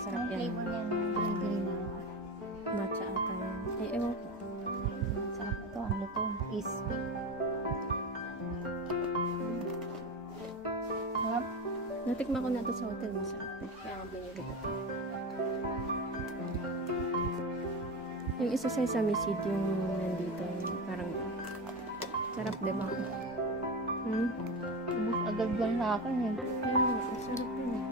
Sarap Ang yan. flavor niya, green na. Matcha ata yan. Ay, ewan ko. Sarap ito. Ano to? Is. Sarap. Natikman ko na ito sa hotel. Masarap eh. Kaya ako binili ko. Yung isa sa Sesame Seed yung nandito. Parang sarap, diba? Agad lang sa akin eh. Kaya, masarap yun eh.